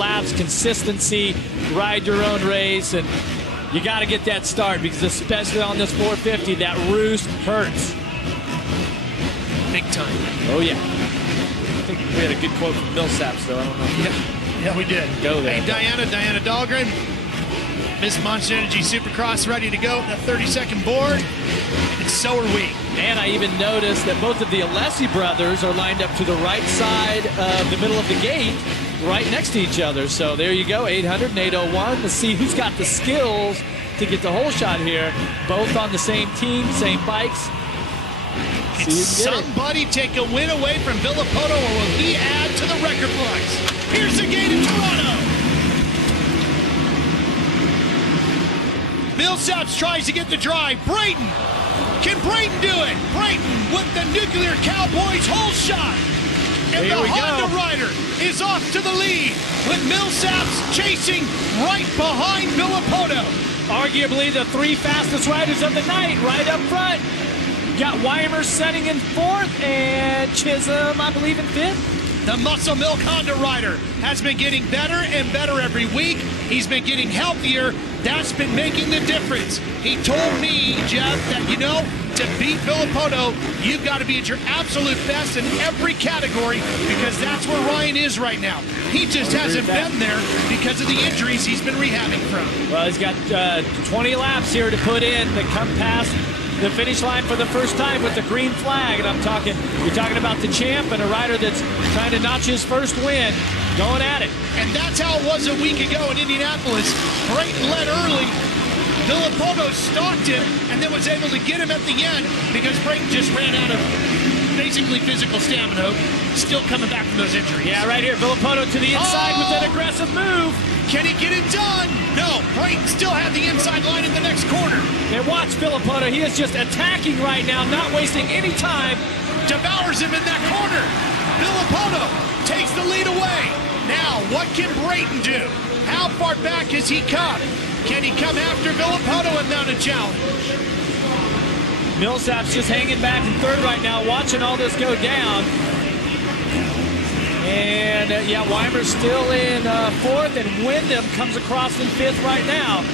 laps, consistency, ride your own race, and you got to get that start because especially on this 450, that roost hurts. Big time. Oh, yeah. I think we had a good quote from Millsaps, though. I don't know. Yeah, we did. Go there. Hey, Diana Dahlgren. Miss Monster Energy Supercross ready to go. The 30-second board. And so are we. And I even noticed that both of the Alessi brothers are lined up to the right side of the middle of the gate, right next to each other. So there you go, 800 and 801. Let's see who's got the skills to get the whole shot here. Both on the same team, same bikes. Can somebody take a win away from Villapoto, or will he add to the record books? Here's the gate in Toronto. Millsaps tries to get the drive. Brayton. Can Brayton do it? Brayton with the Nuclear Cowboys hole shot. And the Honda rider is off to the lead with Millsaps chasing right behind Villapoto. Arguably the three fastest riders of the night right up front. Got Weimer setting in fourth and Chisholm, I believe, in fifth. The Muscle Milk Honda rider has been getting better and better every week. He's been getting healthier. That's been making the difference. He told me, Jeff, that, you know, to beat Villapoto, you've got to be at your absolute best in every category because that's where Ryan is right now. He just hasn't been there because of the injuries he's been rehabbing from. Well, he's got 20 laps here to put in to come past the finish line for the first time with the green flag. And you're talking about the champ and a rider that's trying to notch his first win, going at it. And that's how it was a week ago in Indianapolis. Brayton led early. Villapoto stalked him and then was able to get him at the end because Brayton just ran out of basically physical stamina, still coming back from those injuries. Yeah, right here, Villapoto to the inside with an aggressive move. Can he get it done? No, Brayton still had the inside line in the next corner. And watch Villapoto, he is just attacking right now, not wasting any time. Devours him in that corner. Villapoto takes the lead away. Now, what can Brayton do? How far back has he come? Can he come after Villapoto and mount a challenge? Millsaps just hanging back in third right now, watching all this go down. And yeah, Weimer's still in fourth, and Wyndham comes across in fifth right now.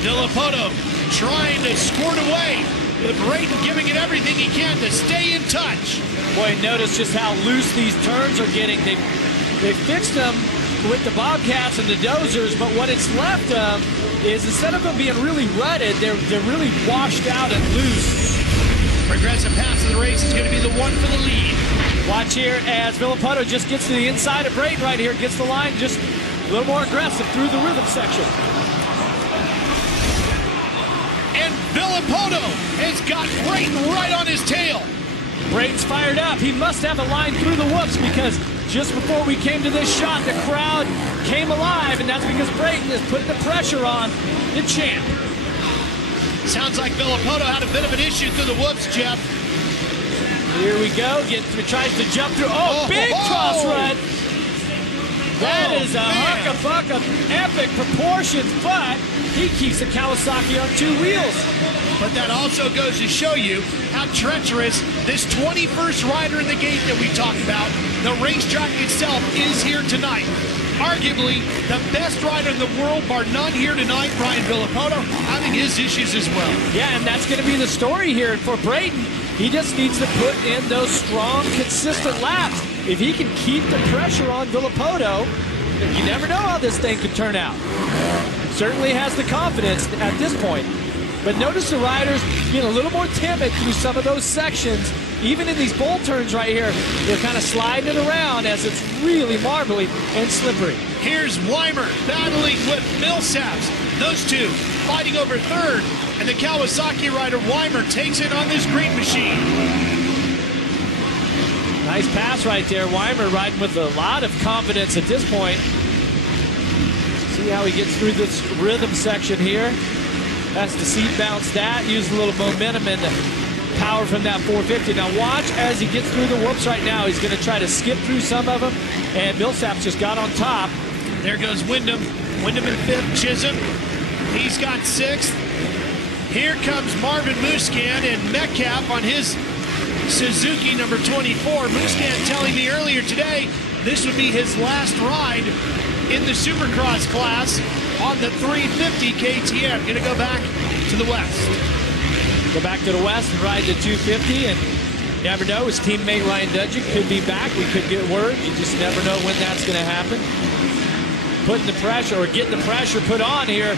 Villapoto trying to squirt away, with Brayton giving it everything he can to stay in touch. Boy, notice just how loose these turns are getting. They fixed them with the Bobcats and the Dozers, but what it's left is instead of them being really rutted, they're really washed out and loose. Progressive pass of the race is going to be the one for the lead. Watch here as Villapoto just gets to the inside of Brayton right here, gets the line just a little more aggressive through the rhythm section. And Villapoto has got Brayton right on his tail. Brayton's fired up. He must have a line through the whoops because just before we came to this shot, the crowd came alive, and that's because Brayton is putting the pressure on the champ. Sounds like Villapoto had a bit of an issue through the whoops, Jeff. Here we go. Tries to jump through. Big cross run. That is a huck of epic proportions, but he keeps the Kawasaki on two wheels. But that also goes to show you how treacherous this 21st rider in the gate that we talked about, the racetrack itself, is here tonight. Arguably the best rider in the world, bar none, here tonight, Ryan Villapoto, having his issues as well. Yeah, and that's going to be the story here for Brayton. He just needs to put in those strong, consistent laps. If he can keep the pressure on Villapoto, you never know how this thing could turn out. Certainly has the confidence at this point. But notice the riders being a little more timid through some of those sections. Even in these bowl turns right here, they're kind of sliding it around as it's really marbly and slippery. Here's Weimer battling with Millsaps. Those two fighting over third, and the Kawasaki rider Weimer takes it on this green machine. Nice pass right there. Weimer riding with a lot of confidence at this point. See how he gets through this rhythm section here. Has to seat bounce that, use a little momentum and power from that 450. Now watch as he gets through the whoops right now. He's going to try to skip through some of them, and Millsaps just got on top. There goes Wyndham. Wyndham in fifth, Chisholm. He's got sixth. Here comes Marvin Musquin and Metcalf on his Suzuki number 24. Musquin telling me earlier today this would be his last ride in the Supercross class on the 350 KTM. Going to go back to the West. Go back to the West and ride the 250, and you never know, his teammate Ryan Dudgeon could be back. We could get word. You just never know when that's going to happen. Putting the pressure, or getting the pressure put on here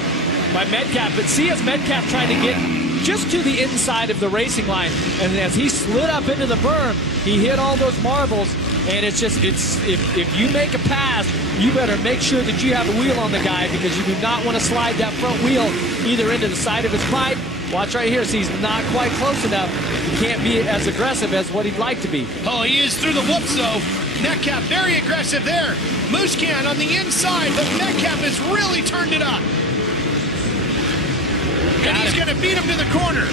by Metcalf. But see, as Metcalf trying to get just to the inside of the racing line, and as he slid up into the berm, he hit all those marbles. And it's just, if you make a pass, you better make sure that you have a wheel on the guy, because you do not want to slide that front wheel either into the side of his pipe. Watch right here. See, he's not quite close enough. He can't be as aggressive as what he'd like to be. Oh, he is through the whoops, though. Metcalf very aggressive there. Muscan on the inside, but Metcalf has really turned it up. And he's going to beat him to the corner.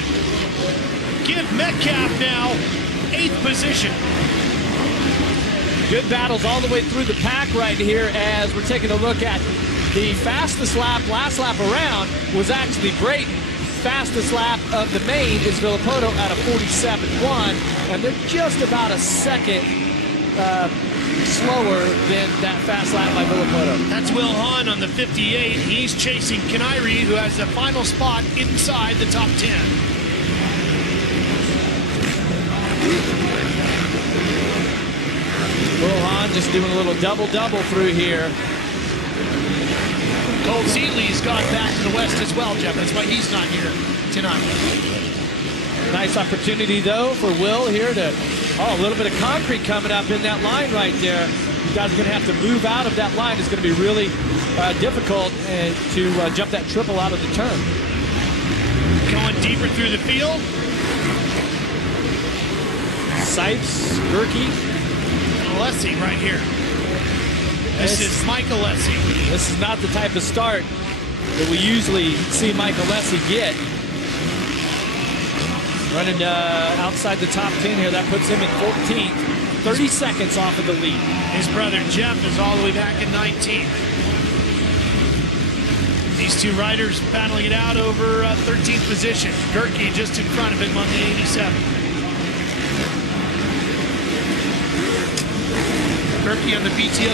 Give Metcalf now 8th position. Good battles all the way through the pack right here, as we're taking a look at the fastest lap, last lap around, was actually Brayton. Fastest lap of the main is Villapoto at a 47.1, and they're just about a second slower than that fast lap by Villapoto. That's Will Hahn on the 58. He's chasing Kanairi, who has the final spot inside the top 10. Will Hahn just doing a little double-double through here. Cole Seeley's gone back to the West as well, Jeff. That's why he's not here tonight. Nice opportunity, though, for Will here to, a little bit of concrete coming up in that line right there. You guys are going to have to move out of that line. It's going to be really difficult to jump that triple out of the turn. Going deeper through the field. Sipes, Gerke, Alessi right here. This is Mike Alessi. This is not the type of start that we usually see Mike Alessi get. Running outside the top 10 here. That puts him in 14th. 30 seconds off of the lead. His brother Jeff is all the way back in 19th. These two riders battling it out over 13th position. Gerke just in front of him on the 87. Gerke on the BTO.